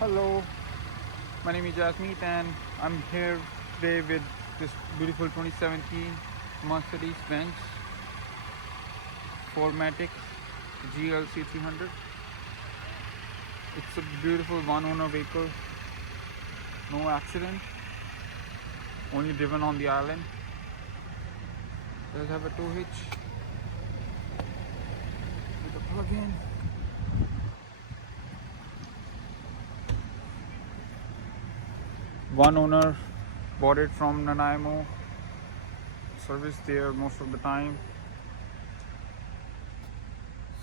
Hello, my name is Jasmeet and I'm here today with this beautiful 2017 Mercedes Benz 4matic GLC 300. It's a beautiful one owner vehicle, no accident, only driven on the island. Does have a tow hitch with a plug-in. One owner, bought it from Nanaimo, serviced there most of the time.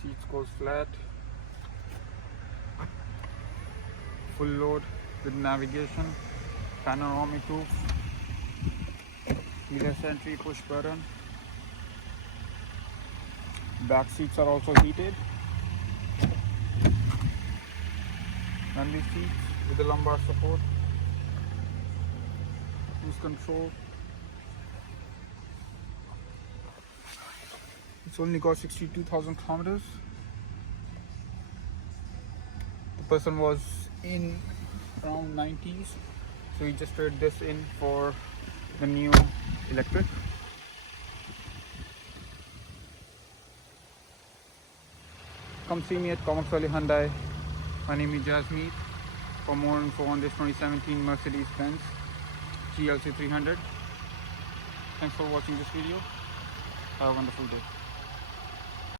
Seats goes flat, full load with navigation, panoramic roof, keyless entry, push button. Back seats are also heated. Memory seats with the lumbar support. Cruise control. It's only got 62,000 kilometers. The person was in around 90s, so he just traded this in for the new electric. Come see me at Comox Valley Hyundai. My name is Jasmeet. For more info on this 2017 Mercedes Benz GLC 300. Thanks for watching this video. Have a wonderful day.